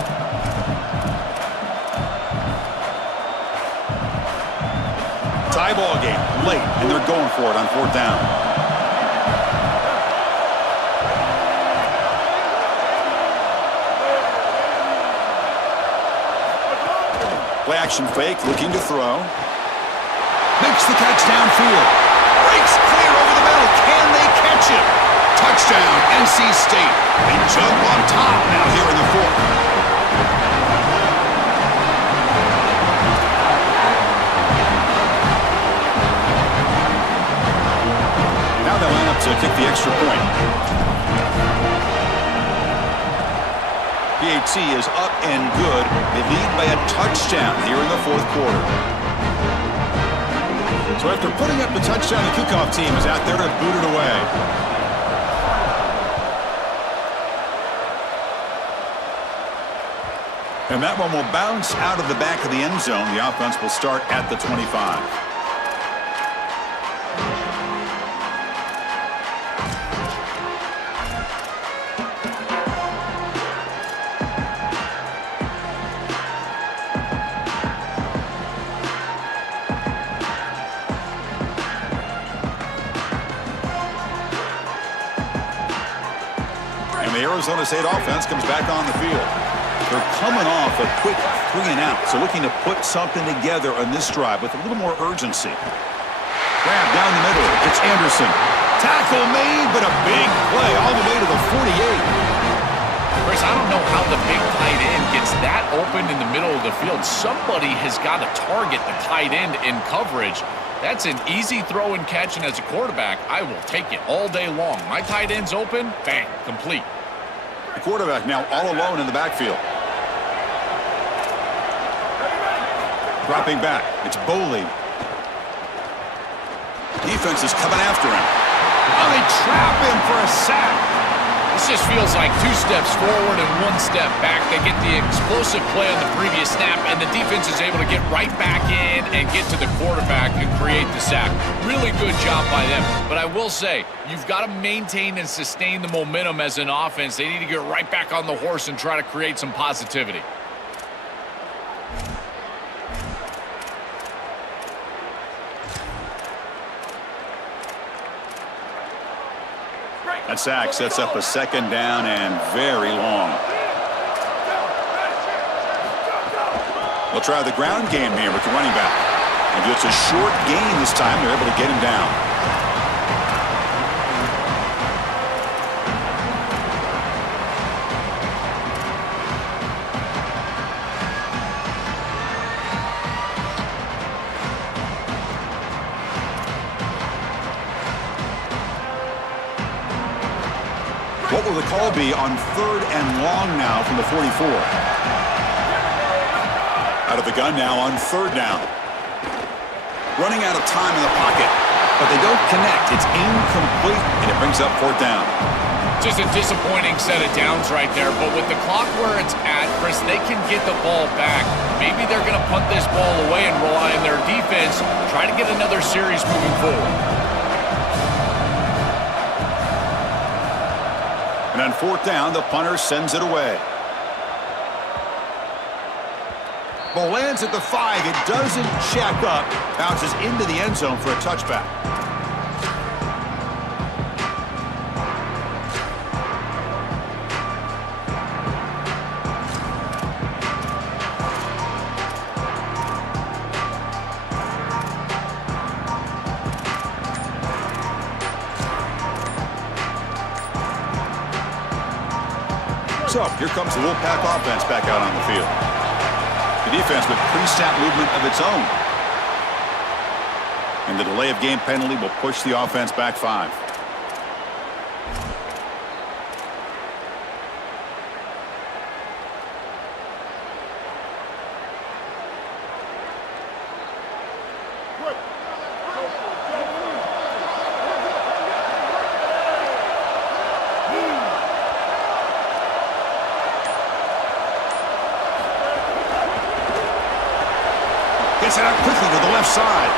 Tie ball game late, and they're going for it on 4th down. Play action fake, looking to throw. Makes the catch downfield. Breaks clear over the middle. Can they catch it? Touchdown, NC State. They jump on top now here in the 4th. Now they'll line up to kick the extra point. PAT is up and good. They lead by a touchdown here in the 4th quarter. So after putting up the touchdown, the kickoff team is out there to boot it away. And that one will bounce out of the back of the end zone. The offense will start at the 25. The Arizona State offense comes back on the field. They're coming off a quick 3 and out, so looking to put something together on this drive with a little more urgency. Grab down the middle. It's Anderson. Tackle made, but a big play all the way to the 48. Chris, I don't know how the big tight end gets that open in the middle of the field. Somebody has got to target the tight end in coverage. That's an easy throw and catch, and as a quarterback, I will take it all day long. My tight end's open, bang, complete. The quarterback now all alone in the backfield. Dropping back, it's Boley. Defense is coming after him. Oh, they trap him for a sack. This just feels like 2 steps forward and 1 step back. They get the explosive play on the previous snap, and the defense is able to get right back in and get to the quarterback and create the sack. Really good job by them. But I will say, you've got to maintain and sustain the momentum as an offense. They need to get right back on the horse and try to create some positivity. That sack sets up a 2nd down and very long. They'll try the ground game here with the running back. And it's a short gain this time. They're able to get him down. What will the call be on 3rd and long now from the 44? Out of the gun now on 3rd down. Running out of time in the pocket, but they don't connect. It's incomplete, and it brings up 4th down. Just a disappointing set of downs right there, but with the clock where it's at, Chris, they can get the ball back. Maybe they're going to punt this ball away and rely on their defense, try to get another series moving forward. And on 4th down, the punter sends it away. Ball lands at the 5. It doesn't check up. Bounces into the end zone for a touchback. So, here comes the Wolfpack offense back out on the field. The defense with pre-snap movement of its own. And the delay of game penalty will push the offense back 5. Gets it out quickly to the left side.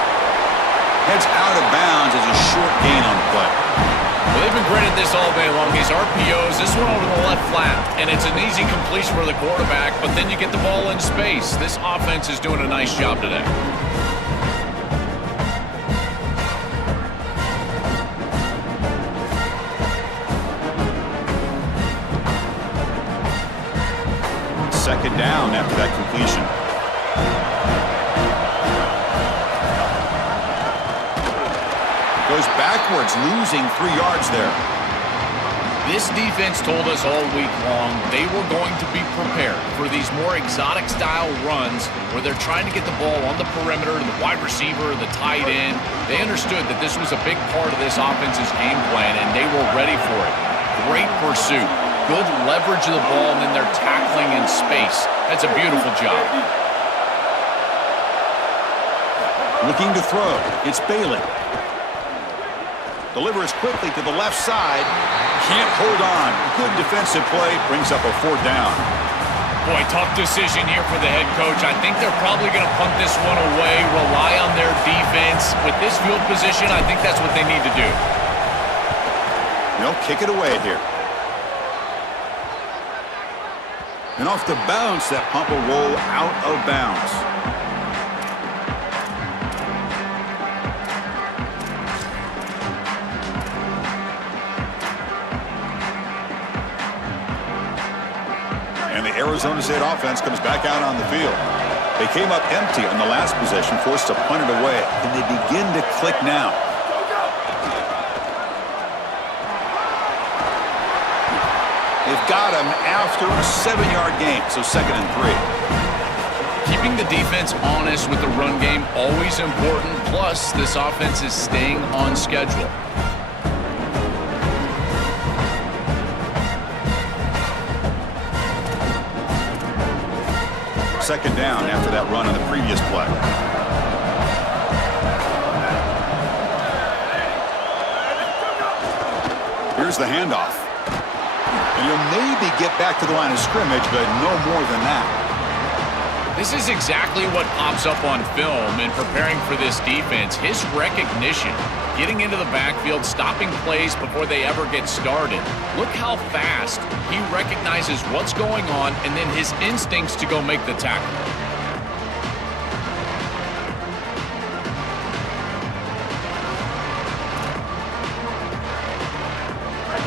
Heads out of bounds as a short gain on the play. Well, they've been great at this all day long. These RPOs, this one over the left flat, and it's an easy completion for the quarterback, but then you get the ball in space. This offense is doing a nice job today. Second down after that completion. Goes backwards, losing 3 yards there. This defense told us all week long they were going to be prepared for these more exotic style runs where they're trying to get the ball on the perimeter, the wide receiver, the tight end. They understood that this was a big part of this offense's game plan, and they were ready for it. Great pursuit, good leverage of the ball, and then they're tackling in space. That's a beautiful job. Looking to throw. It's Bailey. Delivers quickly to the left side. Can't hold on. Good defensive play. Brings up a 4th down. Boy, tough decision here for the head coach. I think they're probably going to punt this one away, rely on their defense. With this field position, I think that's what they need to do. They'll kick it away here. And off the bounce, that pump will roll out of bounds. And the Arizona State offense comes back out on the field. They came up empty on the last possession, forced to punt it away. And they begin to click now. They've got him after a 7-yard gain, so 2nd and 3. Keeping the defense honest with the run game, always important. Plus, this offense is staying on schedule. Second down after that run on the previous play. Here's the handoff. And he'll maybe get back to the line of scrimmage, but no more than that. This is exactly what pops up on film in preparing for this defense. His recognition, getting into the backfield, stopping plays before they ever get started. Look how fast he recognizes what's going on and then his instincts to go make the tackle.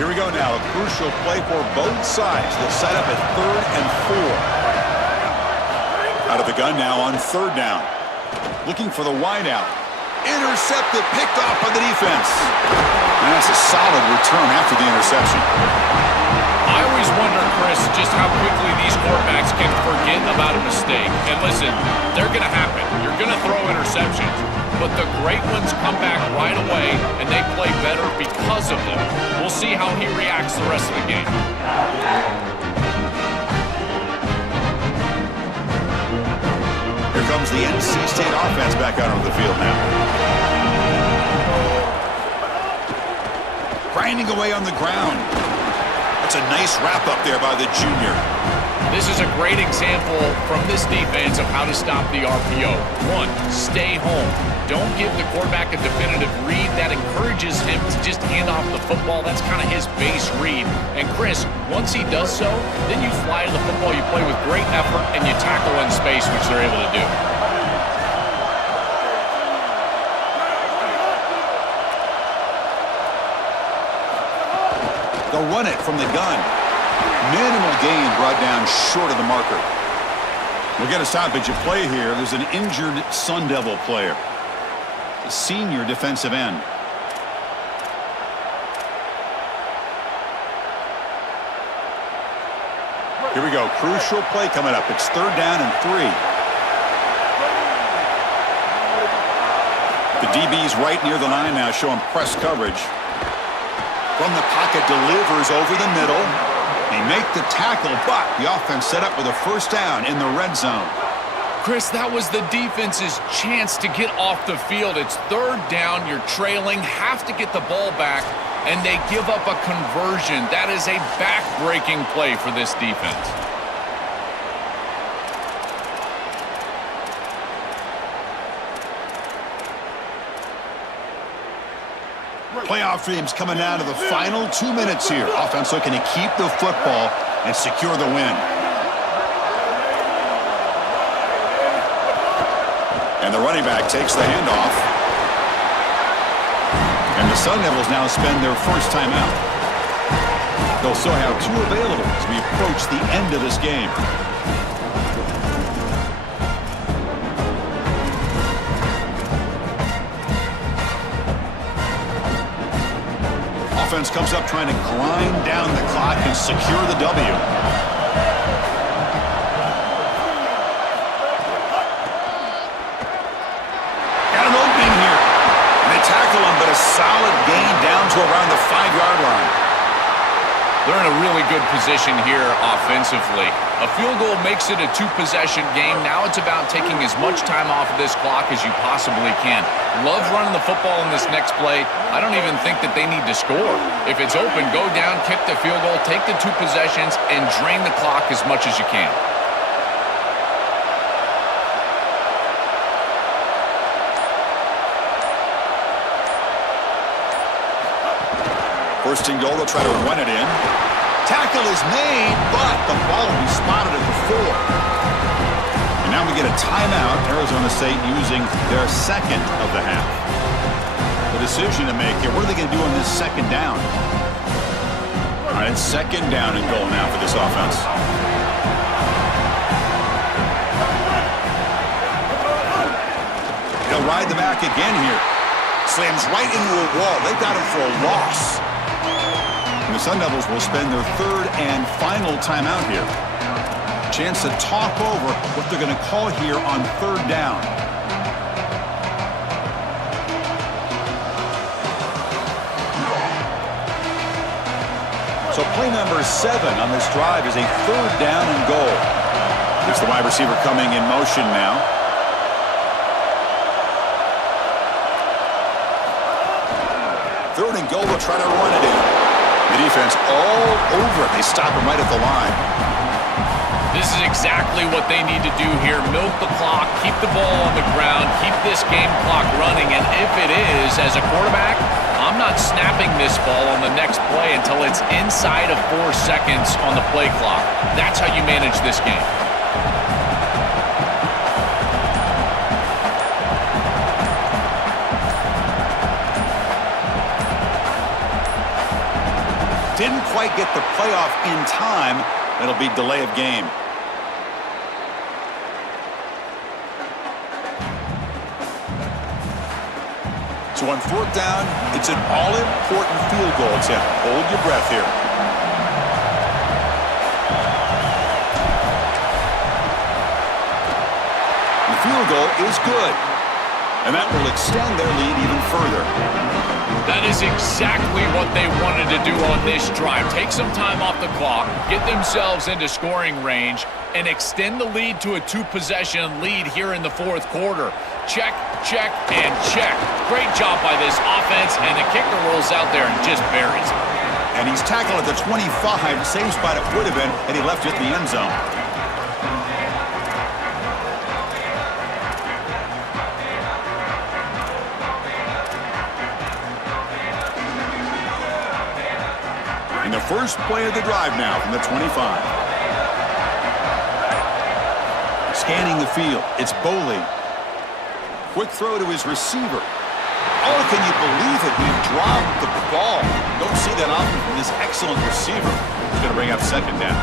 Here we go now, a crucial play for both sides. They'll set up at 3rd and 4. Out of the gun now on 3rd down. Looking for the wideout. Intercepted, picked off by the defense. And that's a solid return after the interception. I always wonder, Chris, just how quickly these quarterbacks can forget about a mistake. And listen, they're going to happen. You're going to throw interceptions. But the great ones come back right away, and they play better because of them. We'll see how he reacts the rest of the game. Here comes the NC State offense back out onto the field now. Grinding away on the ground. That's a nice wrap up there by the junior. This is a great example from this defense of how to stop the RPO. 1, stay home. Don't give the quarterback a definitive read. That encourages him to just hand off the football. That's kind of his base read. And Chris, once he does so, then you fly to the football, you play with great effort, and you tackle in space, which they're able to do. They'll run it from the gun. Minimal gain brought down short of the marker. We'll get a stoppage of play here. There's an injured Sun Devil player. The senior defensive end. Here we go. Crucial play coming up. It's 3rd down and 3. The DB's right near the line now, showing press coverage. From the pocket, delivers over the middle. They make the tackle, but the offense set up with a 1st down in the red zone. Chris, that was the defense's chance to get off the field. It's 3rd down, you're trailing, have to get the ball back, and they give up a conversion. That is a back-breaking play for this defense. Playoff dreams coming down to the final 2 minutes here. Offense looking to keep the football and secure the win. And the running back takes the handoff. And the Sun Devils now spend their first timeout. They'll still have 2 available as we approach the end of this game. Offense comes up trying to grind down the clock and secure the W. Got an opening here. And they tackle him, but a solid gain down to around the 5-yard line. They're in a really good position here offensively. A field goal makes it a 2-possession game. Now it's about taking as much time off of this clock as you possibly can. Love running the football in this next play. I don't even think that they need to score. If it's open, go down, kick the field goal, take the 2 possessions, and drain the clock as much as you can. First and goal, they'll try to run it in. Tackle is made, but the ball will be spotted at the 4. And now we get a timeout. Arizona State using their 2nd of the half. The decision to make here. What are they going to do on this 2nd down? All right, it's 2nd down and goal now for this offense. They'll ride the back again here. Slams right into a wall. They got him for a loss. And the Sun Devils will spend their third and final timeout here. Chance to talk over what they're going to call here on third down. So play number 7 on this drive is a third down and goal. It's the wide receiver coming in motion now. Third and goal, will try to run it in. The defense all over it. They stop him right at the line. This is exactly what they need to do here. Milk the clock, keep the ball on the ground, keep this game clock running. And if it is, as a quarterback, I'm not snapping this ball on the next play until it's inside of 4 seconds on the play clock. That's how you manage this game. Didn't quite get the playoff in time. That'll be delay of game. So on fourth down, it's an all-important field goal attempt. Hold your breath here. The field goal is good. And that will extend their lead even further. That is exactly what they wanted to do on this drive. Take some time off the clock, get themselves into scoring range, and extend the lead to a 2-possession lead here in the fourth quarter. Check, check, and check. Great job by this offense, and the kicker rolls out there and just buries it. And he's tackled at the 25, same spot it would have been, and he left it in the end zone. And the first play of the drive now from the 25. Scanning the field, it's Boley. Quick throw to his receiver. Oh, can you believe it? He dropped the ball. Don't see that often from this excellent receiver. He's going to bring up second down.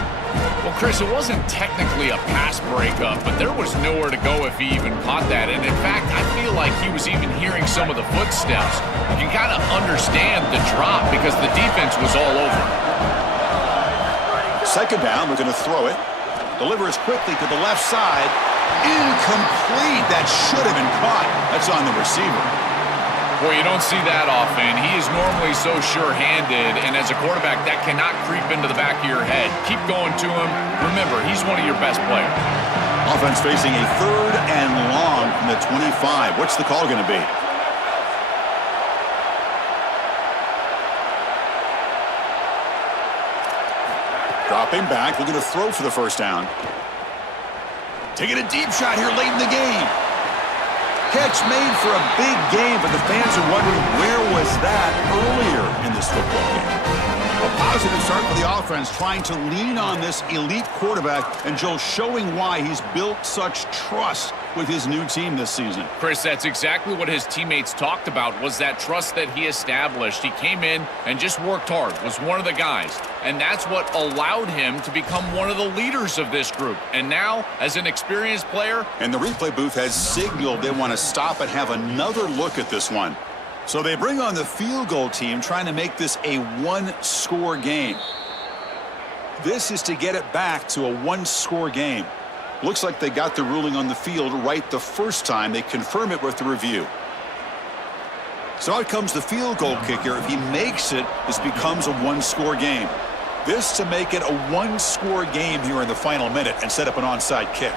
Well, Chris, it wasn't technically a pass breakup, but there was nowhere to go if he even caught that. And in fact, I feel like he was even hearing some of the footsteps. You can kind of understand the drop because the defense was all over him. Second down, we're going to throw it. Delivers quickly to the left side. Incomplete. That should have been caught. That's on the receiver. Boy, you don't see that often. He is normally so sure-handed, and as a quarterback, that cannot creep into the back of your head. Keep going to him. Remember, he's one of your best players. Offense facing a third and long from the 25. What's the call going to be? Dropping back, looking to throw for the first down. Taking a deep shot here late in the game. Catch made for a big game, but the fans are wondering where was that earlier in this football game. A positive start for the offense, trying to lean on this elite quarterback, and Joe showing why he's built such trust with his new team this season. Chris, that's exactly what his teammates talked about, was that trust that he established. He came in and just worked hard, was one of the guys, and that's what allowed him to become one of the leaders of this group. And now, as an experienced player... And the replay booth has signaled they want to stop and have another look at this one. So they bring on the field goal team, trying to make this a one-score game. This is to get it back to a one-score game. Looks like they got the ruling on the field right the first time. They confirm it with the review. So out comes the field goal kicker. If he makes it, this becomes a one-score game. This to make it a one-score game here in the final minute and set up an onside kick.